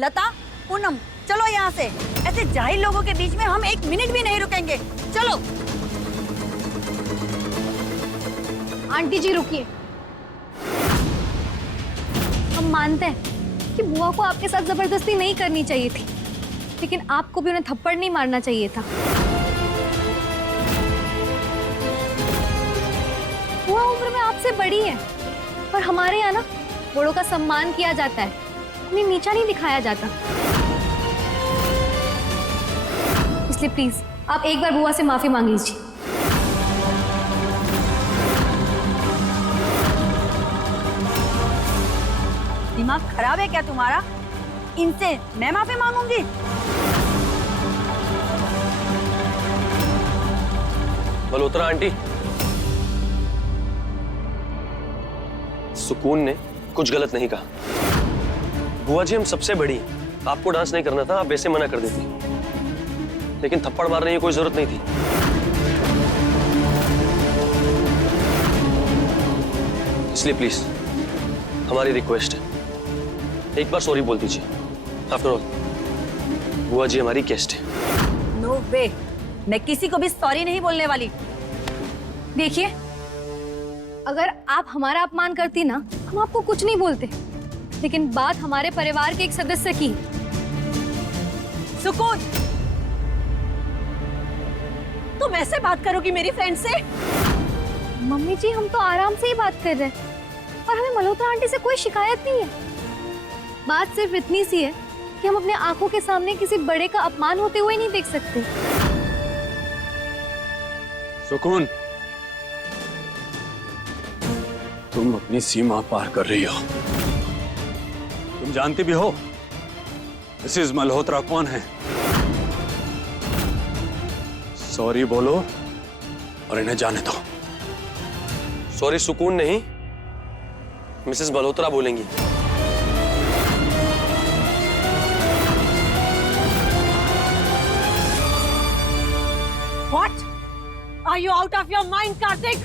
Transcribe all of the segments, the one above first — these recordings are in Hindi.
लता, पूनम, चलो यहाँ से। ऐसे जाहिल लोगों के बीच में हम 1 मिनट भी नहीं रुकेंगे। चलो। आंटी जी रुकिए। हम मानते हैं कि बुआ को आपके साथ जबरदस्ती नहीं करनी चाहिए थी, लेकिन आपको भी उन्हें थप्पड़ नहीं मारना चाहिए था। बुआ उम्र में आपसे बड़ी है, पर हमारे यहाँ ना बड़ों का सम्मान किया जाता है, उन्हें नीचा नहीं दिखाया जाता। इसलिए प्लीज आप एक बार बुआ से माफी मांग लीजिए। दिमाग खराब है क्या तुम्हारा? इनसे मैं माफी मांगूंगी? मल्होत्रा आंटी, सुकून ने कुछ गलत नहीं कहा। बुआ जी हम सबसे बड़ी हैं। आपको डांस नहीं करना था, आप वैसे मना कर देती, लेकिन थप्पड़ मारने की कोई जरूरत नहीं थी। इसलिए प्लीज हमारी रिक्वेस्ट है, एक बार सॉरी बोल दीजिए। आफ्टर ऑल बुआ जी हमारी गेस्ट है। नो वे, मैं किसी को भी सॉरी नहीं बोलने वाली। देखिए, अगर आप हमारा अपमान करती ना, हम आपको कुछ नहीं बोलते, लेकिन बात हमारे परिवार के एक सदस्य की। सुकून, तुम ऐसे बात करोगी मेरी फ्रेंड से? मम्मी जी, हम तो आराम से ही बात कर रहे हैं और हमें मल्होत्रा आंटी से कोई शिकायत नहीं है। बात सिर्फ इतनी सी है कि हम अपने आंखों के सामने किसी बड़े का अपमान होते हुए नहीं देख सकते। सुकून, तुम अपनी सीमा पार कर रही हो। तुम जानती भी हो मिसेस मल्होत्रा कौन है। सॉरी बोलो और इन्हें जाने दो। सॉरी सुकून नहीं, मिसेस मल्होत्रा बोलेंगी। What? Are you out of your mind, Kartik?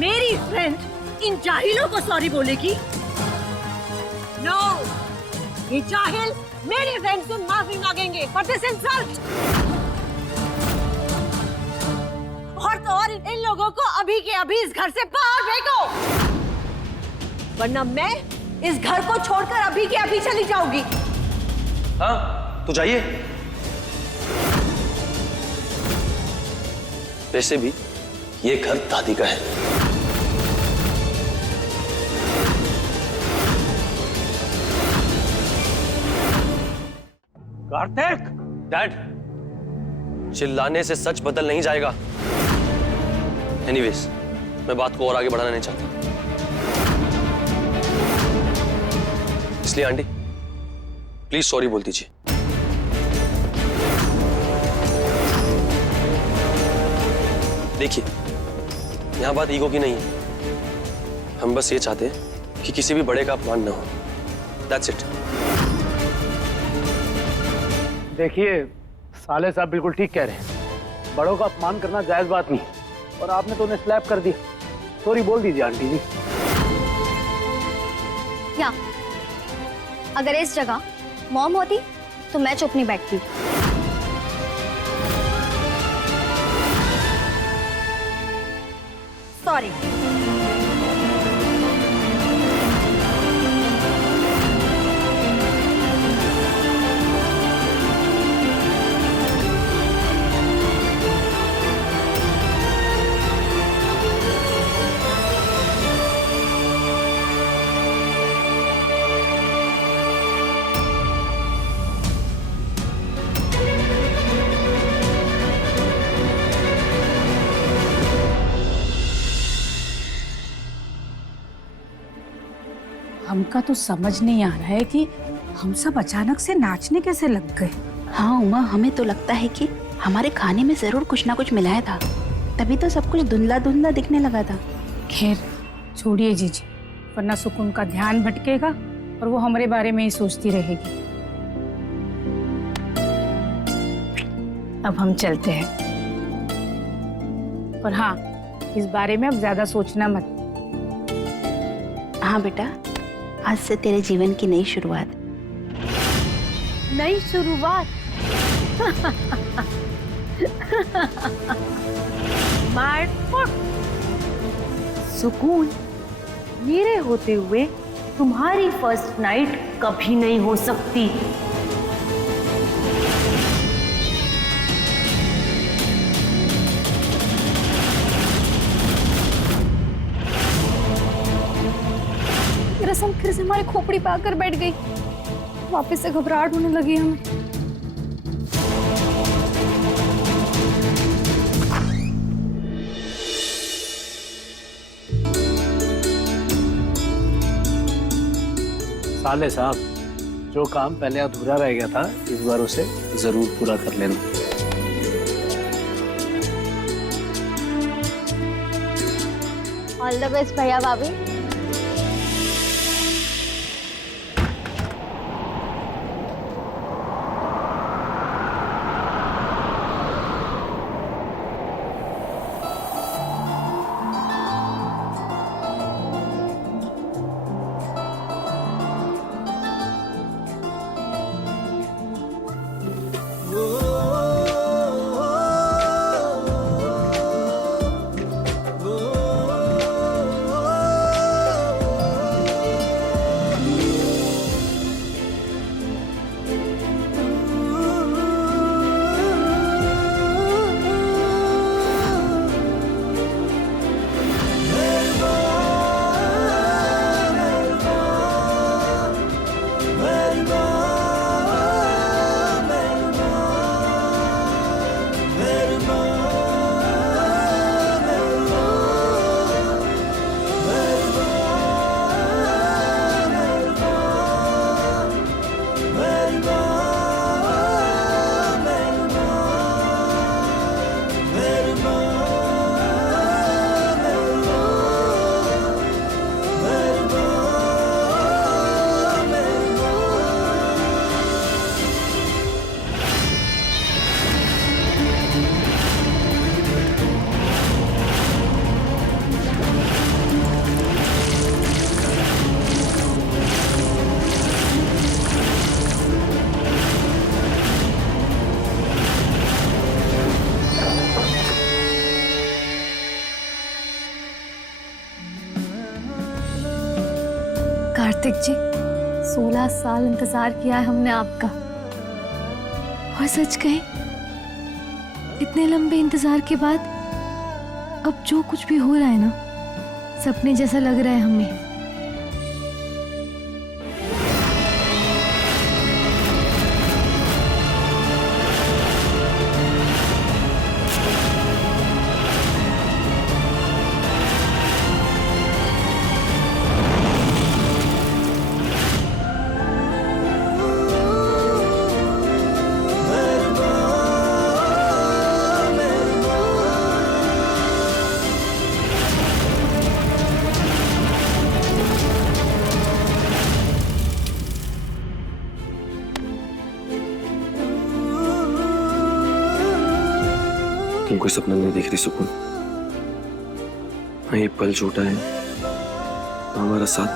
मेरी फ्रेंड इन जाहिलों को सॉरी बोलेगी? नो, ये जाहिल मेरी फ्रेंड से माफी मांगेंगे for this insult। और तो और इन लोगों को अभी के अभी इस घर से बाहर फेंको, वरना मैं इस घर को छोड़कर अभी के अभी चली जाऊंगी। हाँ तो जाइए। वैसे भी ये घर दादी का है। कार्तिक! डैड, चिल्लाने से सच बदल नहीं जाएगा। एनीवेज, मैं बात को और आगे बढ़ाना नहीं चाहता, इसलिए आंटी प्लीज सॉरी बोल दीजिए। देखिए, यहां बात ईगो की नहीं है। हम बस ये चाहते हैं कि किसी भी बड़े का अपमान ना हो। That's it. देखिए, साले साहब बिल्कुल ठीक कह रहे हैं। बड़ों का अपमान करना जायज बात नहीं, और आपने तो उन्हें स्लैप कर दिया। सॉरी बोल दीजिए आंटी जी। या अगर इस जगह मॉम होती तो मैं चुप नहीं बैठती। सॉरी। हमका तो समझ नहीं आ रहा है कि हम सब अचानक से नाचने कैसे लग गए। हाँ उमा, हमें तो लगता है कि हमारे खाने में जरूर कुछ ना कुछ मिलाया था, तभी तो सब कुछ धुंधला धुंधला दिखने लगा था। खैर छोड़िए जीजी, वरना सुकून का ध्यान भटकेगा और वो हमारे बारे में ही सोचती रहेगी। अब हम चलते हैं, पर हाँ इस बारे में अब ज्यादा सोचना मत। हाँ बेटा, आज से तेरे जीवन की नई शुरुआत। नई शुरुआत। सुकून, मेरे होते हुए तुम्हारी फर्स्ट नाइट कभी नहीं हो सकती। रसम फिर से हमारी खोपड़ी पे आकर बैठ गई। वापस से घबराहट होने लगी हमें। साले साहब, जो काम पहले अधूरा रह गया था इस बार उसे जरूर पूरा कर लेना। ऑल द बेस्ट भैया भाभी। कार्तिक जी, 16 साल इंतजार किया है हमने आपका। और सच कहें, इतने लंबे इंतजार के बाद अब जो कुछ भी हो रहा है ना, सपने जैसा लग रहा है हमें। तुम कोई सपना नहीं देख रही सुकून। ना ये पल छोटा है, ना हमारा साथ,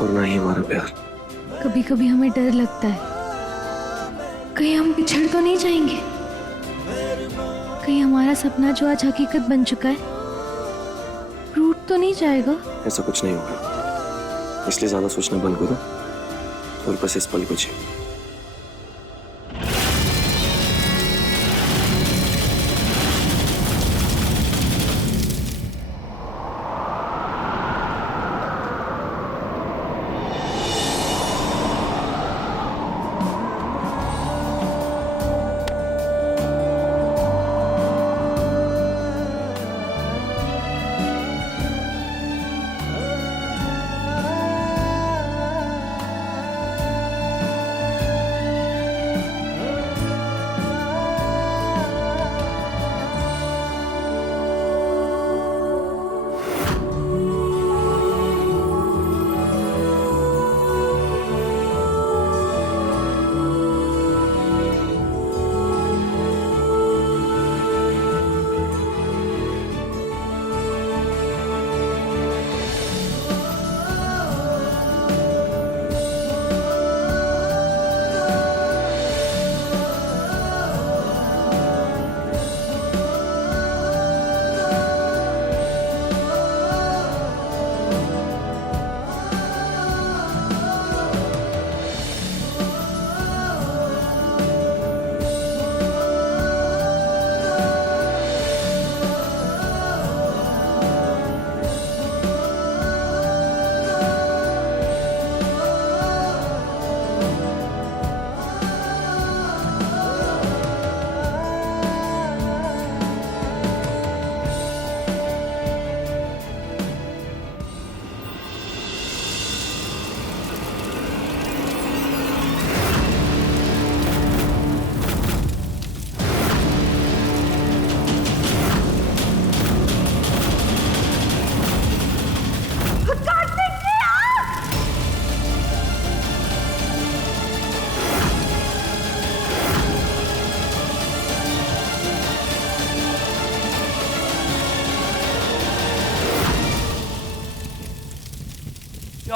और ना ही हमारा प्यार। कभी कभी हमें डर लगता है, कहीं हम पिछड़ तो नहीं जाएंगे। कहीं हमारा सपना जो आज हकीकत बन चुका है, टूट तो नहीं जाएगा। ऐसा कुछ नहीं होगा, इसलिए ज्यादा सोचना बंद करो और बस इस पल को जियो।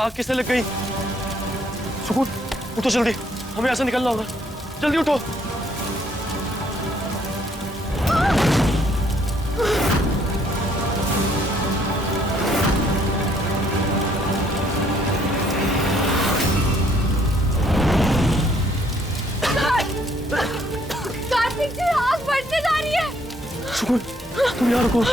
आग कैसे लग गई? सुकून, उठो जल्दी, हमें यहाँ से निकलना होगा। जल्दी उठो। कार्तिक जी, आग बढ़ने जा रही है। सुकून, तुम यहाँ रुको।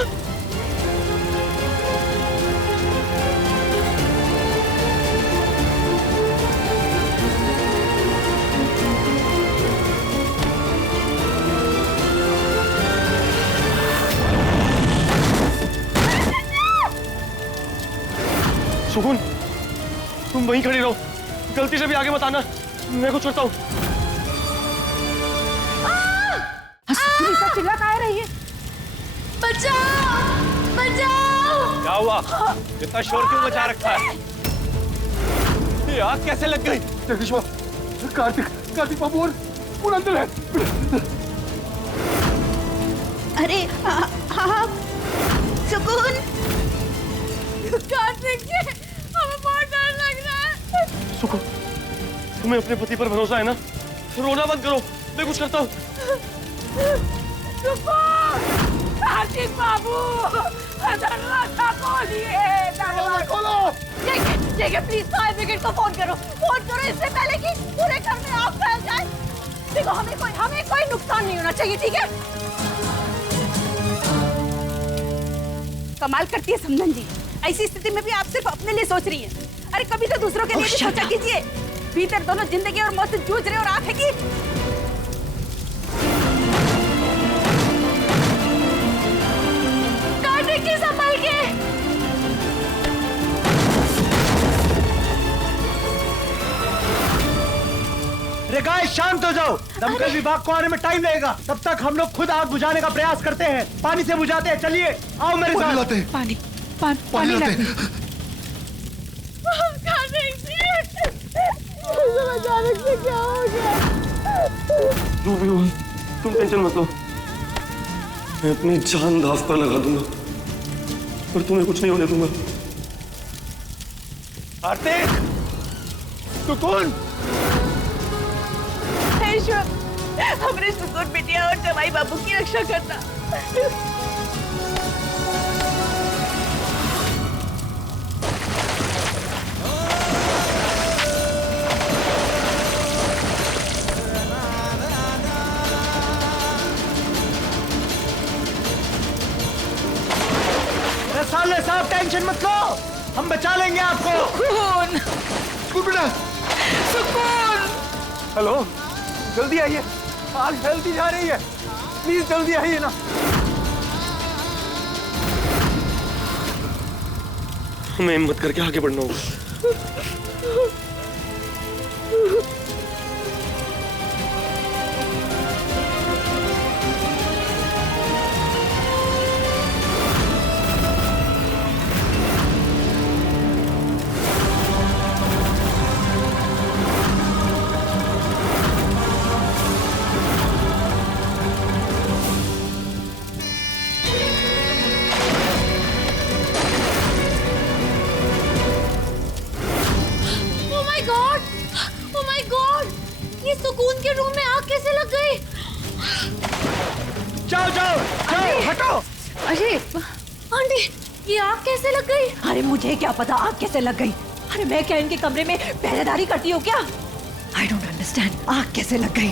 सुकून, तुम वहीं खड़ी रहो, गलती से भी आगे मत आना, मैं कुछ करता हूँ। चिल्ला कहाँ रही है? बचाओ, बचाओ। क्या हुआ? इतना शोर क्यों मचा रखा है? ये आग कैसे लग गई? जगदीश्वर, कार्तिक बाबू और अंदर है। अरे हाँ सुकून। कार्तिक जी, हमें बहुत डर लग रहा है। सुकून, तुम्हें अपने पति पर भरोसा है ना? रोना मत करो, मैं कुछ करता हूँ। कार्तिक बाबू, दरवाजा खोलिए, दरवाजा खोलो। ठीक है, प्लीज फायर ब्रिगेड को फोन करो इससे पहले कि पूरे घर में आग फैल जाए। देखो, हमें कोई नुकसान नहीं होना चाहिए, ठीक है? कमाल करती है समधन जी, ऐसी स्थिति में भी आप सिर्फ अपने लिए सोच रही हैं। अरे कभी तो दूसरों के लिए भी सोचा कीजिए। भीतर दोनों जिंदगी और मौत से जूझ रहे और आप है कि कार्तिक जी, संभल के। रे गाइस, शांत हो जाओ। दमकल विभाग को आने में टाइम लगेगा, तब तक हम लोग खुद आग बुझाने का प्रयास करते हैं। पानी से बुझाते हैं। चलिए, आओ मेरे साथ। पानी लाते। कार्तिक जी, अचानक से क्या हो गया? जो भी हो, तुम टेंशन मत लो, मैं अपनी जान दाव पर लगा दूंगा, पर तुम्हें कुछ नहीं होने दूंगा। कार्तिक, सुकून, हमारे सुकून बिटिया और जवाई बाबू की रक्षा करना। साले साहब, टेंशन मत लो, हम बचा लेंगे आपको। सुकून बेटा, सुकून। हेलो, जल्दी आइए, आग फैलती जा रही है, प्लीज जल्दी आइए ना। हमें हिम्मत करके आगे बढ़ना होगा। Oh my God! ये सुकून के रूम में आग कैसे लग गई? जाओ जाओ जाओ, हटो। अरे आंटी, ये आग कैसे लग गई? अरे मुझे क्या पता आग कैसे लग गई। अरे मैं क्या इनके कमरे में पहरेदारी करती हूँ क्या? आई डोंट अंडरस्टैंड, आग कैसे लग गई?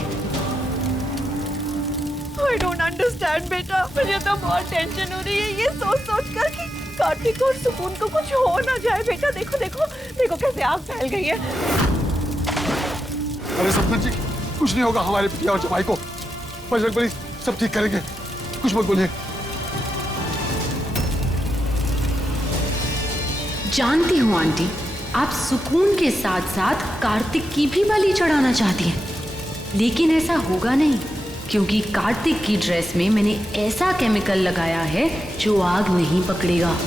आई डोंट अंडरस्टैंड बेटा, मुझे तो बहुत टेंशन हो रही है ये सोच कर कि कार्तिक और सुकून को कुछ हो ना जाए। बेटा देखो देखो देखो कैसे आग फैल गई है। अरे सपना जी, कुछ नहीं होगा हमारे पिता और जमाई को, बजरंगबली सब ठीक करेंगे, कुछ मत बोलिए। जानती हूँ आंटी, आप सुकून के साथ साथ कार्तिक की भी बलि चढ़ाना चाहती हैं, लेकिन ऐसा होगा नहीं, क्योंकि कार्तिक की ड्रेस में मैंने ऐसा केमिकल लगाया है जो आग नहीं पकड़ेगा।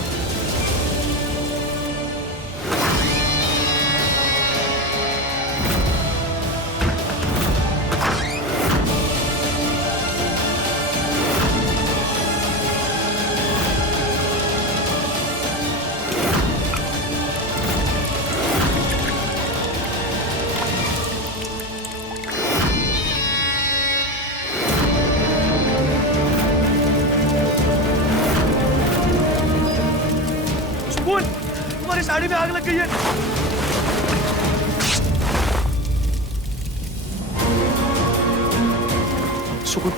गाड़ी में आग लग गई है। सुकून,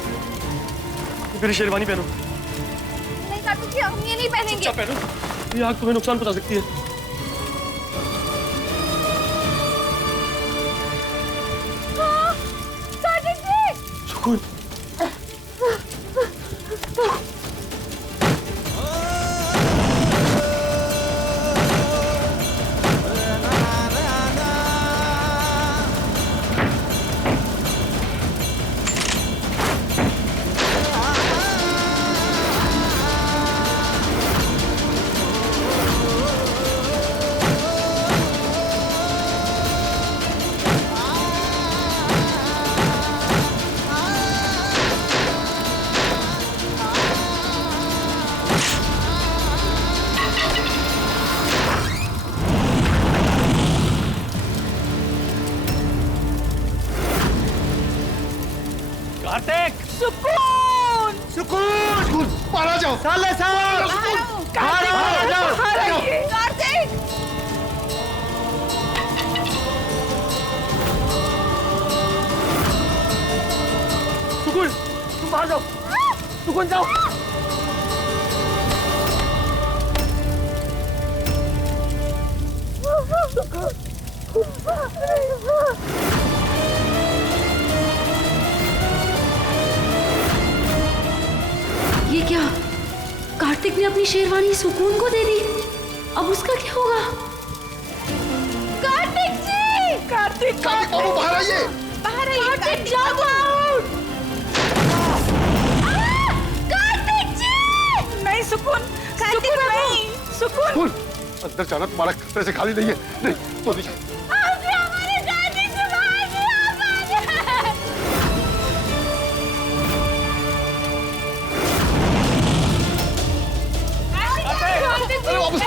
मेरी शेरवानी पहनो। नहीं कार्तिक जी, हम ये नहीं पहनेंगे। अच्छा पहनो, ये आग तुम्हें नुकसान पहुंचा सकती है। कार्तिक जी! सुकून, कार्तिक! सुकून! सुकून, मारा जाओ। साले साहब! कार्तिक! सुकून, तुम बाहर जाओ। सुकून जाओ। ये क्या? कार्तिक ने अपनी शेरवानी सुकून को दे दी। अब उसका क्या होगा? कार्तिक जी! कार्तिक! बाबू बाहर आइए। बाहर आइए। कार्तिक जाओ! कार्तिक जी! नहीं सुकून! कार्तिक सुकून नहीं! सुकून! सुकून, अंदर जाना तुम्हारा खतरे से खाली नहीं है। नहीं तो नहीं। हमारे दादी से बाहर अरे वापस।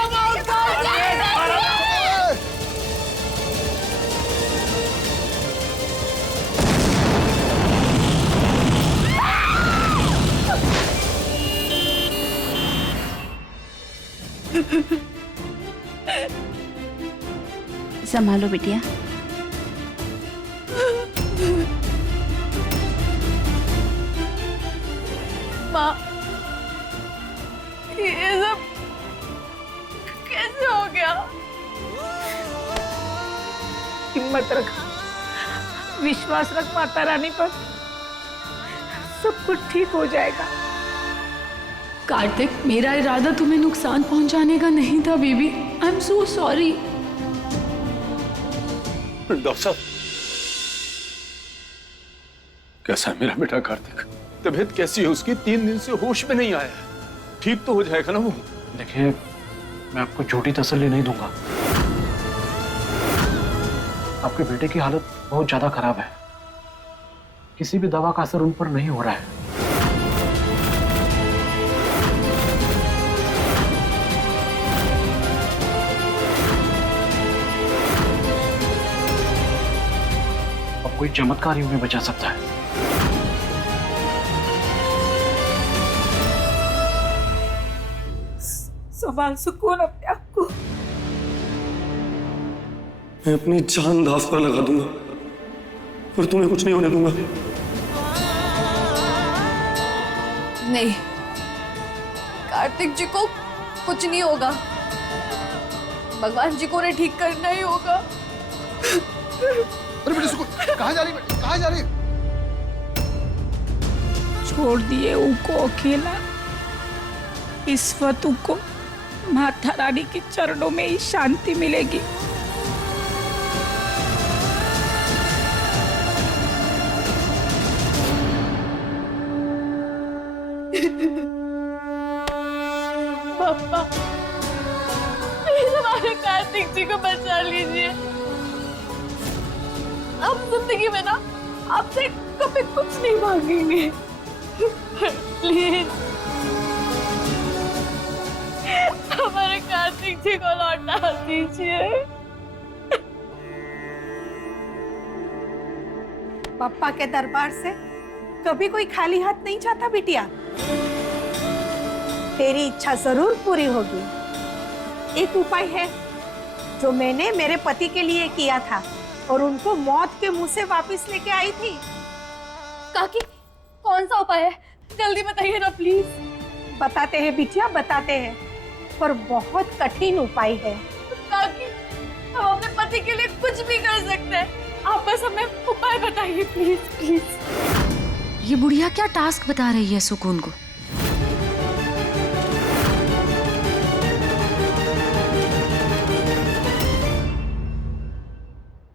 संभालो बिटिया। माँ, ये सब कैसे हो गया? हिम्मत रख, विश्वास रख माता रानी पर, सब कुछ ठीक हो जाएगा। कार्तिक, मेरा इरादा तुम्हें नुकसान पहुंचाने का नहीं था baby. I am so sorry. Doctor साहब, कैसा है मेरा बेटा कार्तिक? तबीयत कैसी है उसकी? 3 दिन से होश में नहीं आया है। ठीक तो हो जाएगा ना वो? देखिए, मैं आपको झूठी तसल्ली नहीं दूंगा। आपके बेटे की हालत बहुत ज्यादा खराब है। किसी भी दवा का असर उन पर नहीं हो रहा है। अब कोई चमत्कार ही उन्हें बचा सकता है। संभाल सुकून अपने आप को। मैं अपनी जान दांव पर लगा दूंगा, पर तुम्हें कुछ नहीं होने दूंगा। नहीं, कार्तिक जी को कुछ नहीं होगा। भगवान जी को उन्हें ठीक करना ही होगा। अरे बेटे सुकून, कहाँ जा रही है? कहाँ जा रही है? छोड़ दिए उनको अकेला। इस वक्त उनको माता रानी के चरणों में ही शांति मिलेगी। पापा, प्लीज हमारे कार्तिक जी को बचा लीजिए। अब जिंदगी में ना आपसे कभी कुछ नहीं मांगेंगे। प्लीज हमारे कार्तिक जी को लौटा दीजिए। पापा के दरबार से कभी कोई खाली हाथ नहीं जाता बिटिया। तेरी इच्छा जरूर पूरी होगी। एक उपाय है, जो मैंने मेरे पति के लिए किया था और उनको मौत के मुंह से वापस लेके आई थी। काकी कौन सा उपाय है, जल्दी बताइए ना प्लीज। बताते हैं बिटिया, बताते हैं, पर बहुत कठिन उपाय है। काकी हम अपने पति के लिए कुछ भी कर सकते हैं, आप बस हमें उपाय बताइए प्लीज प्लीज। ये बुढ़िया क्या टास्क बता रही है सुकून को?